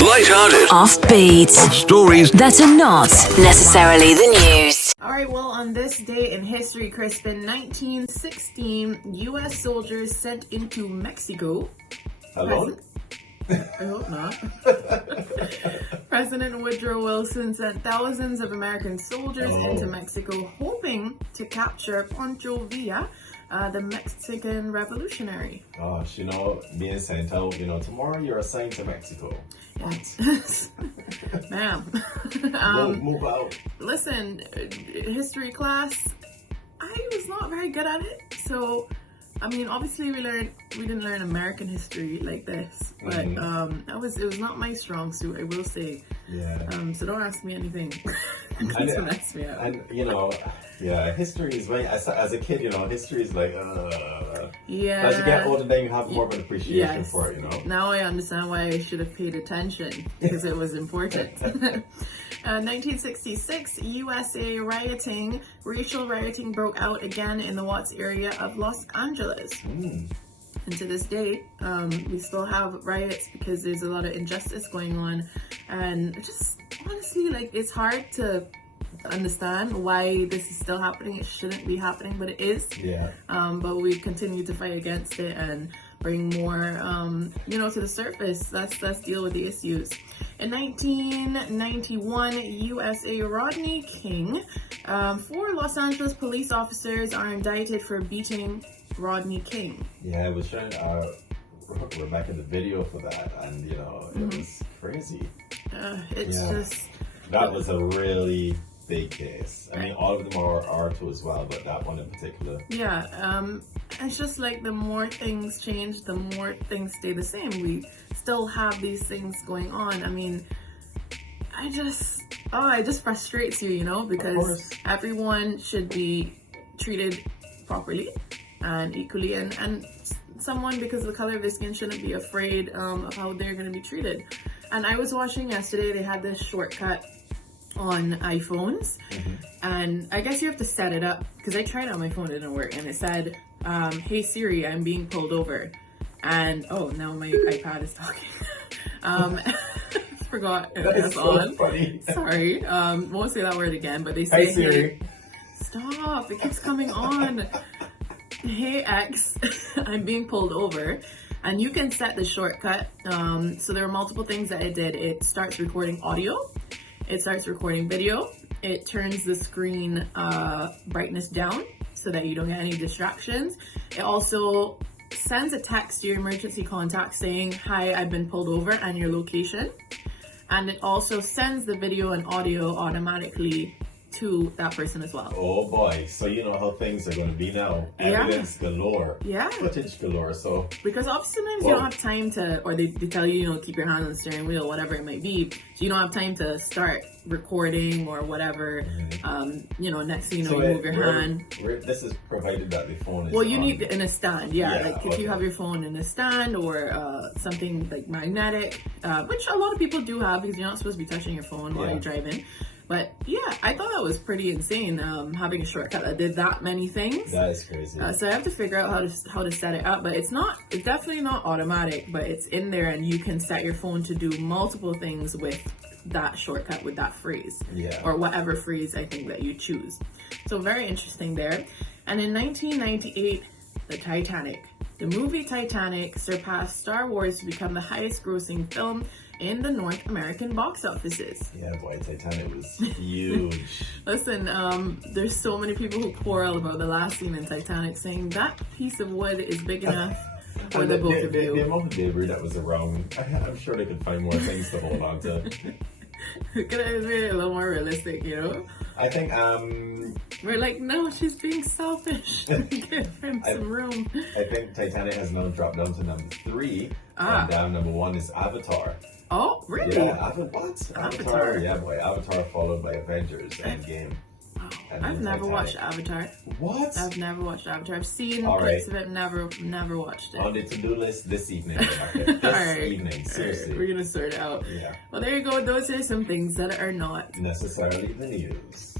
Light-hearted. Offbeat. Stories that are not necessarily the news. Alright, well, on this day in history, Crispin, 1916, U.S. soldiers sent into Mexico. Hello? I hope not. President Woodrow Wilson sent thousands of American soldiers into Mexico, hoping to capture Pancho Villa, the Mexican revolutionary. Gosh, being sent out, tomorrow you're assigned to Mexico. Yes. Ma'am. Move out. Listen, history class, I was not very good at it. So, obviously we didn't learn American history like this, but it was not my strong suit, I will say. Yeah. So don't ask me anything. That's what messed me up. And history is very, as a kid, history is like, yeah. As you get older, then you have more of an appreciation for it, Now I understand why I should have paid attention, because it was important. 1966, USA racial rioting broke out again in the Watts area of Los Angeles. And to this day, we still have riots because there's a lot of injustice going on. And just honestly, it's hard to understand why this is still happening. It shouldn't be happening, but it is. Yeah. But we continue to fight against it and bring more, to the surface. Let's deal with the issues. In 1991, USA Rodney King, 4 Los Angeles police officers are indicted for beating Rodney King. Yeah, I was showing Rebecca the video for that, and it was crazy. That was a really big case. All of them are too as well, but that one in particular. Yeah, it's just like the more things change, the more things stay the same. We still have these things going on. It just frustrates you, because everyone should be treated properly and equally, and someone, because of the color of their skin, shouldn't be afraid of how they're going to be treated. And I was watching yesterday, they had this shortcut on iPhones, and I guess you have to set it up, because I tried it on my phone, it didn't work, and it said, hey Siri, I'm being pulled over. And now my iPad is talking. Forgot it was so on. Funny. Sorry, won't say that word again, but they say, Hi Siri. Stop, it keeps coming on. Hey X, I'm being pulled over. And you can set the shortcut. So there are multiple things that it did. It starts recording audio. It starts recording video. It turns the screen brightness down so that you don't get any distractions. It also sends a text to your emergency contact saying, hi, I've been pulled over, and your location. And it also sends the video and audio automatically to that person as well. Oh boy, so you know how things are going to be now. Evidence galore. Yeah. Footage galore, so. Because sometimes you don't have time to, or they tell you, keep your hand on the steering wheel, whatever it might be. So you don't have time to start recording or whatever. Next thing you know, you move your hand. This is provided that the phone is you need in a stand, if you okay. have your phone in a stand or something like magnetic, which a lot of people do have, because you're not supposed to be touching your phone while you're driving. But yeah, I thought that was pretty insane, having a shortcut that did that many things. That is crazy. So I have to figure out how to set it up, but it's definitely not automatic, but it's in there, and you can set your phone to do multiple things with that shortcut, with that phrase. Yeah. Or whatever phrase I think that you choose. So very interesting there. And in 1998, the movie Titanic surpassed Star Wars to become the highest grossing film in the North American box offices. Yeah, boy, Titanic was huge. Listen, there's so many people who quarrel about the last scene in Titanic, saying that piece of wood is big enough for the both of you. The amount of debris that was around, I'm sure they could find more things to hold on to. Could have been a little more realistic, I think, we're like, no, she's being selfish. Give him some room. I think Titanic has now dropped down to number 3, and number 1 is Avatar. Oh, really? Yeah, Avatar. Yeah, boy, Avatar followed by Avengers Endgame. I've never watched Avatar. What? I've never watched Avatar. I've seen clips of it, never watched it. On the to-do list this evening. Evening, seriously. We're gonna sort it out. Yeah. Well, there you go. Those are some things that are not necessarily the news.